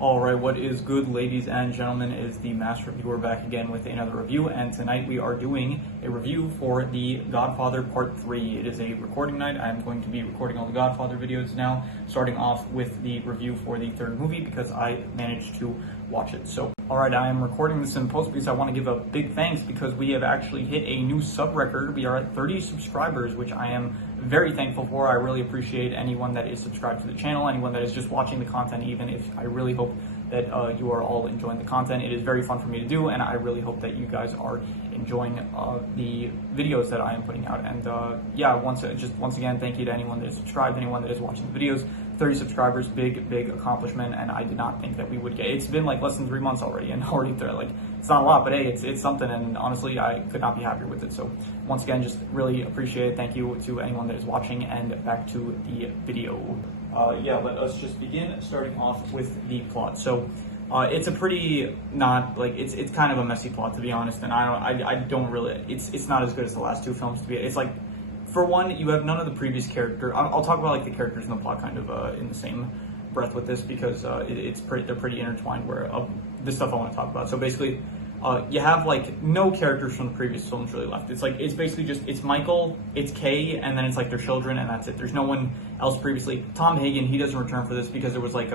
Alright, what is good, ladies and gentlemen, is the Master Reviewer back again with another review, and tonight we are doing a review for the Godfather Part 3. It is a recording night. I'm going to be recording all the Godfather videos now, starting off with the review for the third movie because I managed to watch it. So, alright, I am recording this in post because I want to give a big thanks because we have actually hit a new sub record. We are at 30 subscribers, which I am very thankful for. I really appreciate anyone that is subscribed to the channel, anyone that is just watching the content, even if I really hope that you are all enjoying the content. It is very fun for me to do, and I really hope that you guys are enjoying the videos that I am putting out. And yeah, once again, thank you to anyone that is subscribed, anyone that is watching the videos. 30 subscribers, big accomplishment, and I did not think that we would get. It's been like less than 3 months already, and already like it's not a lot, but hey, it's something, and honestly, I could not be happier with it. So once again, just really appreciate it. Thank you to anyone that is watching, and back to the video. Yeah, let us just begin, starting off with the plot. So it's a pretty it's kind of a messy plot, to be honest, and I don't really, it's not as good as the last two films to be. It's like, for one, you have none of the previous character. I'll talk about like the characters in the plot kind of in the same breath with this because they're pretty intertwined. Where this stuff I want to talk about. So basically, you have like no characters from the previous films really left. It's basically just it's Michael, it's Kay, and then it's like their children, and that's it. There's no one else previously. Tom Hagen, he doesn't return for this because there was like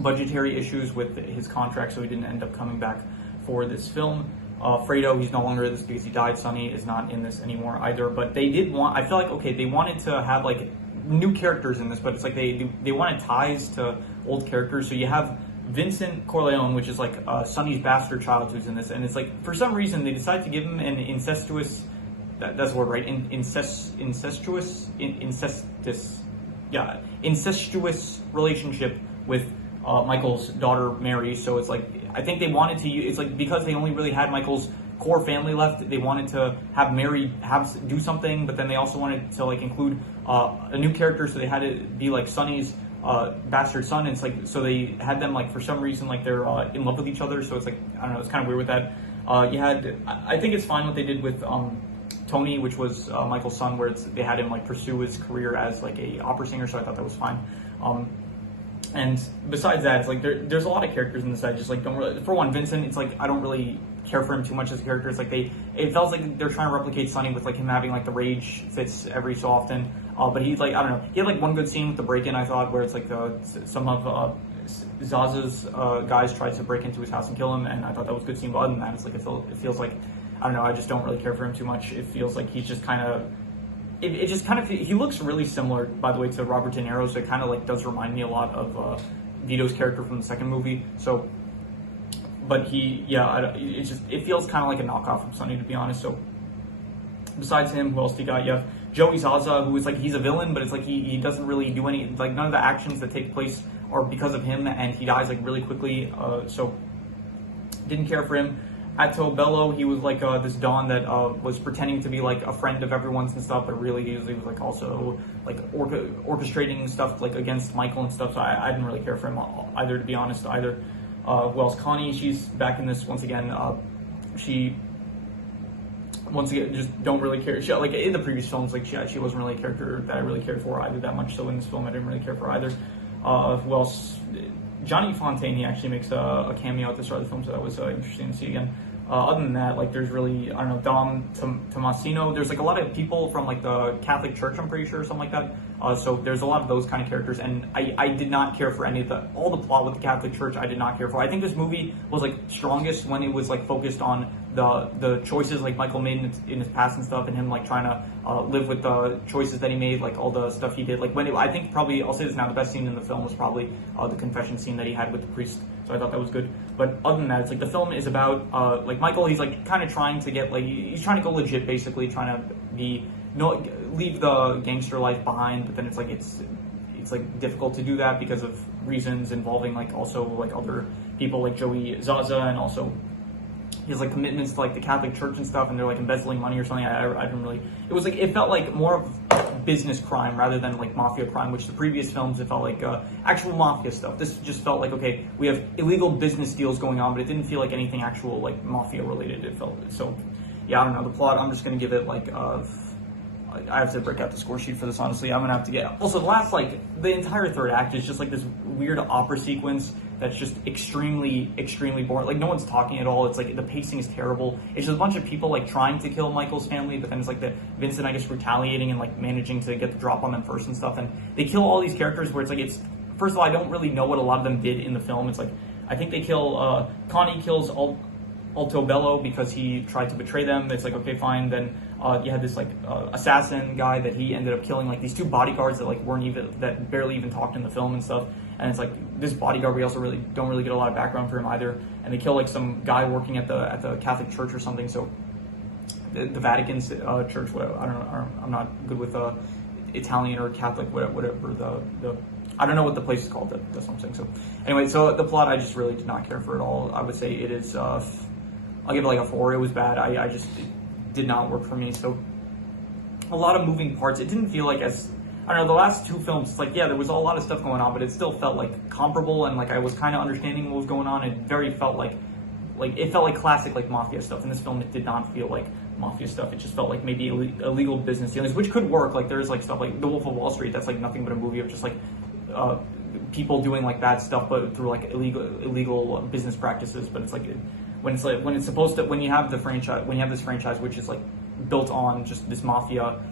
budgetary issues with his contract, so he didn't end up coming back for this film. Fredo, he's no longer in this because he died. Sonny is not in this anymore either. But they did want, I feel like, okay, they wanted to have like new characters in this, but it's like they wanted ties to old characters. So you have Vincent Corleone, which is like Sonny's bastard child, who's in this, and it's like for some reason they decided to give him an incestuous, that's the word, right? Incestuous relationship with Michael's daughter Mary. So it's like, I think they wanted to use, it's like because they only really had Michael's core family left, they wanted to have Mary do something, but then they also wanted to like include a new character, so they had to be like Sonny's bastard son. And it's like, so they had them like for some reason like they're in love with each other, so it's like, I don't know, it's kind of weird with that. I think it's fine what they did with Tony, which was Michael's son, where they had him like pursue his career as like a opera singer, so I thought that was fine. And besides that, it's like there's a lot of characters in this I just like don't really. For one, Vincent, it's like I don't really care for him too much as a character. It's like it felt like they're trying to replicate Sonny with like him having like the rage fits every so often. But he's like, I don't know. He had like one good scene with the break-in, I thought, where it's like some of Zaza's guys tried to break into his house and kill him, and I thought that was a good scene. But other than that, it's like it feels like, I don't know. I just don't really care for him too much. It feels like he's just kind of. It just kind of, he looks really similar, by the way, to Robert De Niro, so it kind of like does remind me a lot of Vito's character from the second movie. So, but it feels kind of like a knockoff from Sonny, to be honest. So, besides him, who else do you got? You have Joey Zaza, who is like, he's a villain, but it's like he doesn't really do any, like none of the actions that take place are because of him, and he dies like really quickly, so didn't care for him. Atto Bello, he was like this Don that was pretending to be like a friend of everyone's and stuff, but really he was like also like orchestrating stuff like against Michael and stuff. So I didn't really care for him either, to be honest. Either. Who else? Connie, she's back in this once again. She once again just don't really care. She, like in the previous films, like she wasn't really a character that I really cared for either that much. So in this film, I didn't really care for either. Who else? Johnny Fontaine, he actually makes a cameo at the start of the film, so that was interesting to see again. Other than that, like there's really, I don't know, Dom Tomasino. There's like a lot of people from like the Catholic Church, I'm pretty sure, or something like that. So there's a lot of those kind of characters, and I did not care for any of all the plot with the Catholic Church. I did not care for. I think this movie was like strongest when it was like focused on the choices like Michael made in his past and stuff, and him like trying to live with the choices that he made, like all the stuff he did. Like I think probably, I'll say this now, the best scene in the film was probably the confession scene that he had with the priest. So I thought that was good. But other than that, it's like the film is about like Michael. He's like kind of trying to get like, he's trying to go legit, basically trying to leave the gangster life behind. But then it's like difficult to do that because of reasons involving like also like other people like Joey Zaza, and also he has like commitments to like the Catholic Church and stuff, and they're like embezzling money or something. I didn't really. It was like, it felt like more of business crime rather than like mafia crime, which the previous films it felt like actual mafia stuff. This just felt like, okay, we have illegal business deals going on, but it didn't feel like anything actual like mafia related. It felt so. Yeah, I don't know the plot. I'm just gonna give it like I have to break out the score sheet for this, honestly. I'm gonna have to get. Also, the last, like, the entire third act is just like this weird opera sequence that's just extremely, extremely boring. Like, no one's talking at all. It's like the pacing is terrible. It's just a bunch of people like trying to kill Michael's family, but then it's like the Vincent, I guess, retaliating and like managing to get the drop on them first and stuff. And they kill all these characters where it's like, it's, first of all, I don't really know what a lot of them did in the film. It's like, I think they kill, Connie kills Altobello because he tried to betray them. It's like, okay, fine. Then you had this like assassin guy that he ended up killing, like these two bodyguards that like that barely even talked in the film and stuff. And it's like this bodyguard, we also don't really get a lot of background for him either. And they kill like some guy working at the Catholic Church or something. So the Vatican church, whatever. I don't know. I'm not good with Italian or Catholic, whatever the I don't know what the place is called. That's what I'm saying. So anyway, so the plot I just really did not care for at all. I would say it is. I'll give it like a 4. It was bad. I just it did not work for me. So a lot of moving parts. It didn't feel like as, I don't know, the last 2 films, it's like, yeah, there was a lot of stuff going on, but it still felt like comparable, and like I was kind of understanding what was going on. It very felt like it felt like classic like mafia stuff. In this film, it did not feel like mafia stuff. It just felt like maybe illegal business dealings, which could work. Like there's like stuff like The Wolf of Wall Street. That's like nothing but a movie of just like people doing like bad stuff, but through like illegal business practices. But it's like when it's supposed to, when you have this franchise which is like built on just this mafia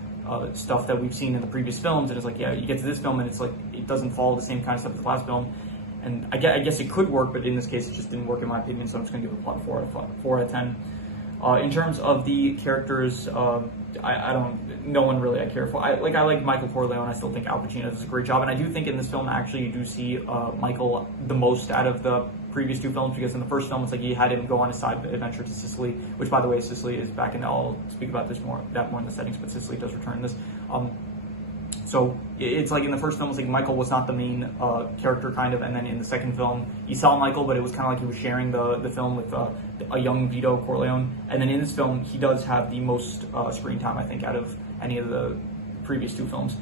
stuff that we've seen in the previous films, and it's like, yeah, you get to this film and it's like it doesn't follow the same kind of stuff as the last film. And I guess it could work, but in this case it just didn't work in my opinion. So I'm just gonna give the plot a 4 out of 10. In terms of the characters, no one really I care for. I like Michael Corleone. I still think Al Pacino does a great job, and I do think in this film actually you do see Michael the most out of the previous 2 films, because in the first film it's like he had him go on a side adventure to Sicily, which by the way, Sicily is back in. I'll speak about this more in the settings, but Sicily does return in this. So it's like in the first film, it's like Michael was not the main character, kind of, and then in the second film, you saw Michael, but it was kind of like he was sharing the film with a young Vito Corleone. And then in this film, he does have the most screen time, I think, out of any of the previous 2 films.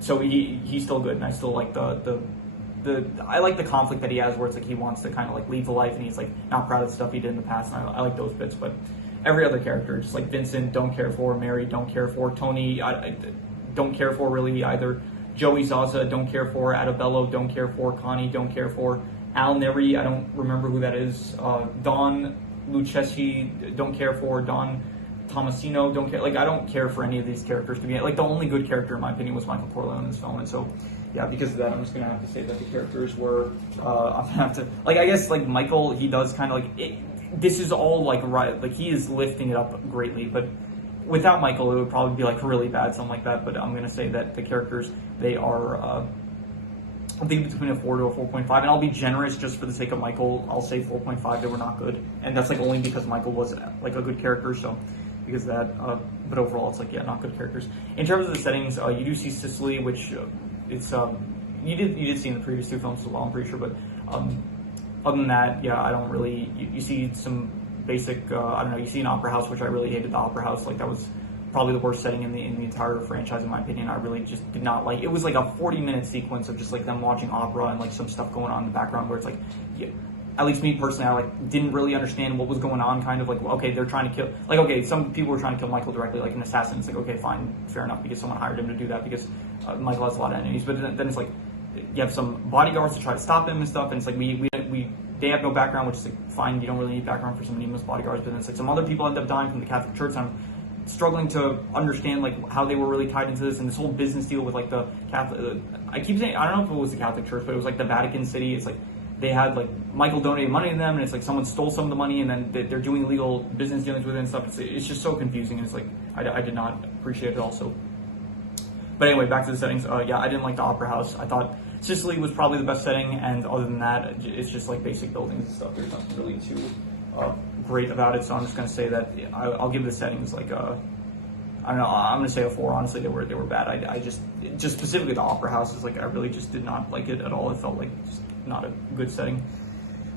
So he's still good, and I still like I like the conflict that he has, where it's like he wants to kind of like leave the life, and he's like not proud of the stuff he did in the past, and I like those bits. But every other character, just like Vincent, don't care for. Mary, don't care for. Tony, I don't care for really either. Joey Zaza, don't care for. Adabello, don't care for. Connie, don't care for. Al Neri, I don't remember who that is. Don Lucchesi, don't care for. Don Tomasino, don't care. Like, I don't care for any of these characters to be. Like, the only good character in my opinion was Michael Corleone in this film, and so yeah, because of that, I'm just gonna have to say that the characters were. I'm gonna have to, like, I guess like Michael, he does kind of like it. This is all like right, like he is lifting it up greatly, but without Michael, it would probably be like really bad, something like that. But I'm gonna say that the characters, they are, I think between a 4 to a 4.5, and I'll be generous just for the sake of Michael. I'll say 4.5. They were not good, and that's like only because Michael was like a good character. So because of that, but overall, it's like, yeah, not good characters. In terms of the settings, you do see Sicily, which it's you did see in the previous 2 films as well, I'm pretty sure. But other than that, yeah, I don't really. You see some basic, I don't know, you see an opera house, which I really hated the opera house. Like, that was probably the worst setting in the entire franchise, in my opinion. I really just did not like. It was like a 40-minute sequence of just like them watching opera and like some stuff going on in the background, where it's like, yeah, at least me personally, I like didn't really understand what was going on. Kind of like, okay, they're trying to kill, like, okay, some people were trying to kill Michael directly, like an assassin. It's like, okay, fine, fair enough, because someone hired him to do that, because Michael has a lot of enemies. But then it's like you have some bodyguards to try to stop him and stuff, and it's like they have no background, which is like fine. You don't really need background for some nameless bodyguards. But then it's like some other people end up dying from the Catholic Church. And I'm struggling to understand like how they were really tied into this, and this whole business deal with like the Catholic. I keep saying, I don't know if it was the Catholic Church, but it was like the Vatican City. It's like they had like Michael donated money to them, and it's like someone stole some of the money, and then they're doing illegal business dealings with it and stuff. It's just so confusing, and it's like I did not appreciate it also. But anyway, back to the settings. Yeah, I didn't like the opera house. I thought Sicily was probably the best setting, and other than that, it's just like basic buildings and stuff. There's nothing really too great about it. So I'm just gonna say that I'll give the settings like I don't know. I'm gonna say a 4. Honestly, they were bad. I just specifically the opera house is like I really just did not like it at all. It felt like just not a good setting.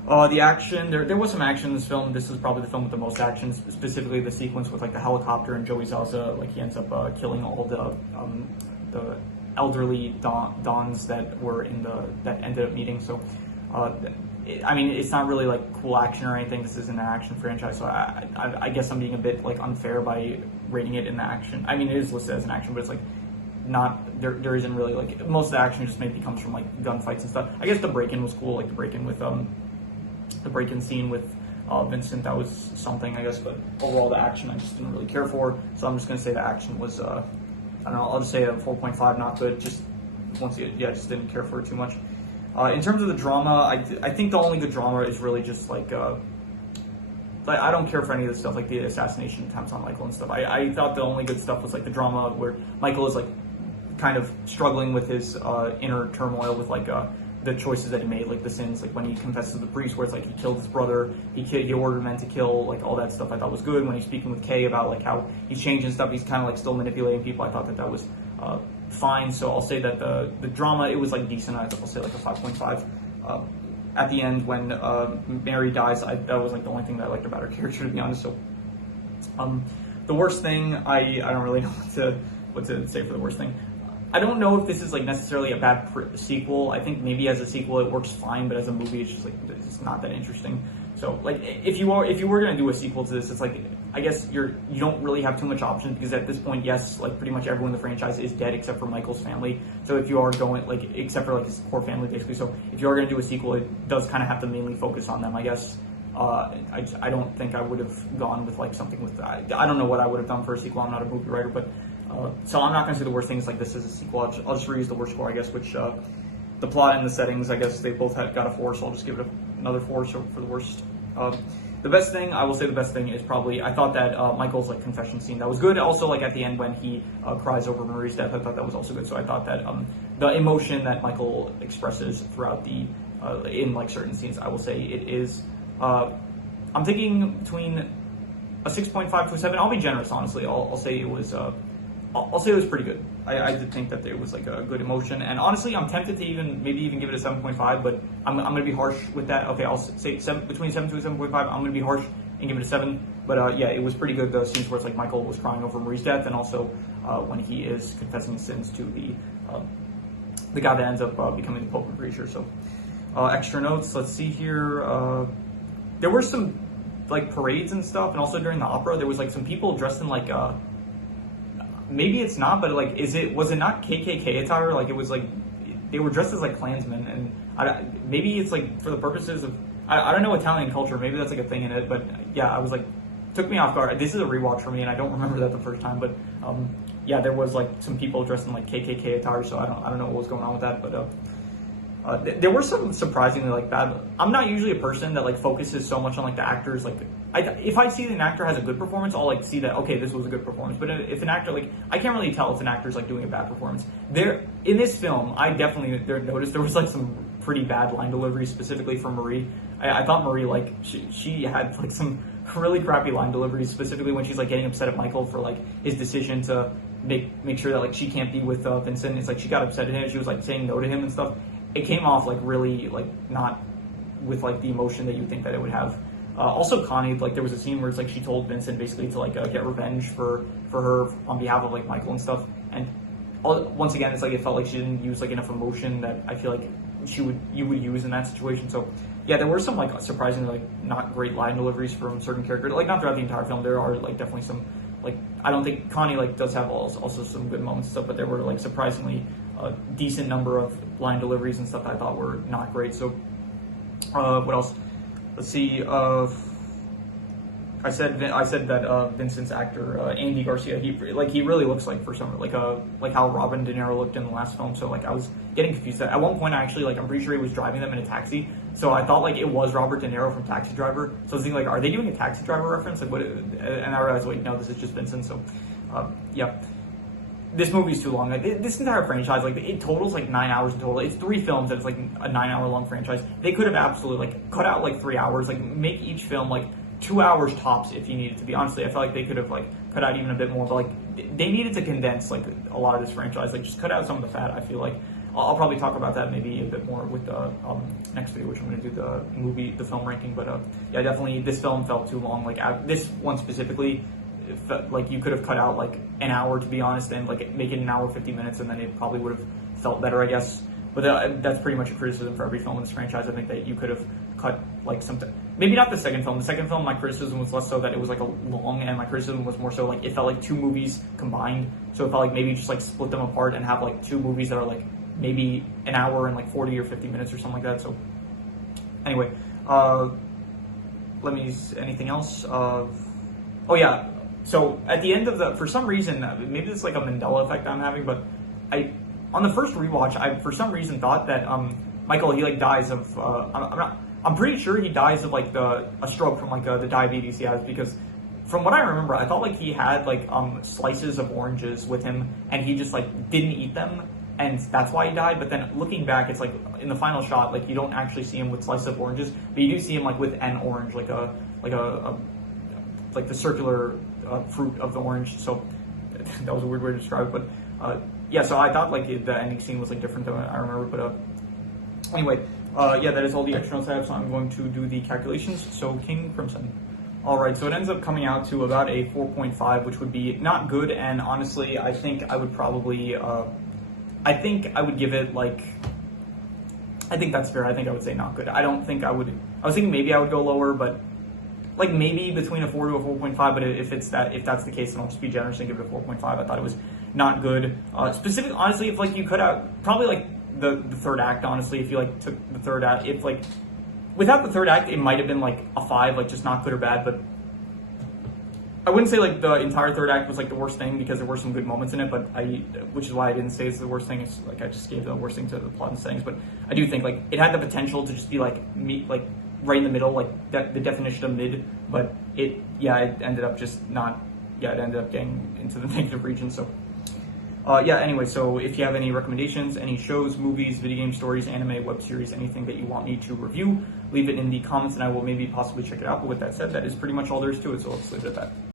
The action, there was some action in this film. This is probably the film with the most action, specifically the sequence with like the helicopter and Joey Zaza. Like he ends up killing all the elderly dons that were that ended up meeting. So I mean, it's not really like cool action or anything. This isn't an action franchise, so I guess I'm being a bit like unfair by rating it in the action. I mean, it is listed as an action, but it's like not there isn't really like most of the action just maybe comes from like gunfights and stuff. I guess the break-in was cool, like the break-in scene with Vincent, that was something, I guess, but overall the action I just didn't really care for. So I'm just gonna say the action was I don't know, I'll just say a 4.5, not good. Just once again, yeah, just didn't care for it too much. In terms of the drama, I think the only good drama is really just like I don't care for any of the stuff like the assassination attempts on Michael and stuff. I thought the only good stuff was like the drama where Michael is like kind of struggling with his inner turmoil with like the choices that he made, like the sins, like when he confesses to the priest, where it's like he killed his brother, he ordered men to kill, like all that stuff I thought was good. When he's speaking with Kay about like how he's changing stuff, he's kind of like still manipulating people. I thought that was fine. So I'll say that the drama, it was like decent. I'll say like a 5.5. At the end when Mary dies, that was like the only thing that I liked about her character, to be honest. So the worst thing, I don't really know what to say for the worst thing. I don't know if this is like necessarily a bad sequel. I think maybe as a sequel it works fine, but as a movie it's just like it's not that interesting. So like if you were gonna do a sequel to this, it's like I guess you don't really have too much options, because at this point, yes, like pretty much everyone in the franchise is dead except for Michael's family. So if you are going like except for like his core family basically. So if you are gonna do a sequel, it does kind of have to mainly focus on them, I guess. I don't think I would have gone with like something with I don't know what I would have done for a sequel. I'm not a movie writer, but. So I'm not going to say the worst things like this is a sequel. I'll just reuse the worst score, I guess, which the plot and the settings, I guess they both got a 4, so I'll just give it another 4 so for the worst. The best thing, I will say the best thing is probably, I thought that Michael's like confession scene, that was good. Also like at the end when he cries over Marie's death, I thought that was also good. So I thought that the emotion that Michael expresses throughout in like certain scenes, I will say it is, I'm thinking between a 6.5 to a 7. I'll be generous, honestly. I'll say it was, I'll say it was pretty good. I did think that there was like a good emotion, and honestly, I'm tempted to maybe even give it a 7.5, but I'm going to be harsh with that. Okay, I'll say between 7 to 7.5. I'm going to be harsh and give it a 7. But yeah, it was pretty good. The scenes where it's like Michael was crying over Marie's death, and also when he is confessing his sins to the guy that ends up becoming the Pope, I'm pretty sure. So extra notes. Let's see here. There were some like parades and stuff, and also during the opera, there was like some people dressed in like. Maybe it's not, but like, was it not KKK attire? Like, it was like, they were dressed as like Klansmen, and maybe it's like for the purposes of, I don't know Italian culture, maybe that's like a thing in it, but yeah, I was like, took me off guard. This is a rewatch for me, and I don't remember that the first time, but yeah, there was like some people dressed in like KKK attire, so I don't know what was going on with that, but there were some surprisingly like bad. I'm not usually a person that like focuses so much on like the actors. Like, if I see an actor has a good performance, I'll like see that okay, this was a good performance. But if an actor like I can't really tell if an actor's like doing a bad performance. There in this film, I definitely noticed there was like some pretty bad line delivery, specifically from Marie. I thought Marie like she had like some really crappy line deliveries, specifically when she's like getting upset at Michael for like his decision to make sure that like she can't be with Vincent. It's like she got upset at him. She was like saying no to him and stuff. It came off like really like not with like the emotion that you think that it would have. Also Connie, like there was a scene where it's like she told Vincent basically to like get revenge for her on behalf of like Michael and stuff. And once again, it's like it felt like she didn't use like enough emotion that I feel like you would use in that situation. So yeah, there were some like surprisingly like not great line deliveries from certain characters. Like not throughout the entire film. There are like definitely some like I don't think Connie like does have also some good moments and stuff, but there were like surprisingly a decent number of line deliveries and stuff that I thought were not great. So what else? Let's see. I said that Vincent's actor Andy Garcia, he really looks like for some like how Robin De Niro looked in the last film. So like I was getting confused. At one point, I actually like I'm pretty sure he was driving them in a taxi. So I thought like it was Robert De Niro from Taxi Driver. So I was thinking like, are they doing a Taxi Driver reference? Like what? And I realized wait, no, this is just Vincent. So yeah. This movie's too long. Like, this entire franchise, like it totals like 9 hours in total. It's 3 films, and it's like a 9-hour long franchise. They could have absolutely like cut out like 3 hours, like make each film like 2 hours tops if you needed to be. Honestly, I felt like they could have like cut out even a bit more, but like they needed to condense like a lot of this franchise. Like just cut out some of the fat. I feel like I'll probably talk about that maybe a bit more with the next video, which I'm going to do the film ranking. But yeah, definitely this film felt too long. Like this one specifically. Like you could have cut out like an hour, to be honest, and like make it an hour 50 minutes, and then it probably would have felt better, I guess. But that's pretty much a criticism for every film in this franchise. I think that you could have cut like something. Maybe not the second film. The second film, my criticism was less so that it was like a long, and my criticism was more so like it felt like two movies combined. So it felt like maybe just like split them apart and have like two movies that are like maybe an hour and like 40 or 50 minutes or something like that. So anyway, anything else? Oh yeah. So at the end of for some reason, maybe it's like a Mandela effect I'm having, but on the first rewatch, I for some reason thought that Michael, he like dies of I'm pretty sure he dies of like a stroke from like the diabetes he has, because from what I remember, I thought like he had like slices of oranges with him and he just like didn't eat them, and that's why he died. But then looking back, it's like in the final shot, like you don't actually see him with slices of oranges, but you do see him like with an orange, like the circular fruit of the orange. So that was a weird way to describe it, but yeah. So I thought like the ending scene was like different than I remember, but anyway, yeah, that is all the extra notes I have. So I'm going to do the calculations. So King Crimson. All right, so it ends up coming out to about a 4.5, which would be not good. And honestly, I think I would probably, I think I would give it like, I think that's fair. I think I would say not good. I don't think I would. I was thinking maybe I would go lower, but like maybe between a 4 to a 4.5. But if that's the case, then I'll just be generous and give it a 4.5. I thought it was not good. Specifically, honestly, if like you could have probably like the third act. Honestly, if you like took the third act, if like without the third act, it might have been like a 5, like just not good or bad. But I wouldn't say like the entire third act was like the worst thing, because there were some good moments in it. But which is why I didn't say it's the worst thing. It's like I just gave the worst thing to the plot and settings. But I do think like it had the potential to just be like right in the middle, like the definition of mid. But it ended up just not. Yeah, it ended up getting into the negative region. So. Yeah, anyway, so if you have any recommendations, any shows, movies, video game stories, anime, web series, anything that you want me to review, leave it in the comments and I will maybe possibly check it out. But with that said, that is pretty much all there is to it, so let's leave it at that.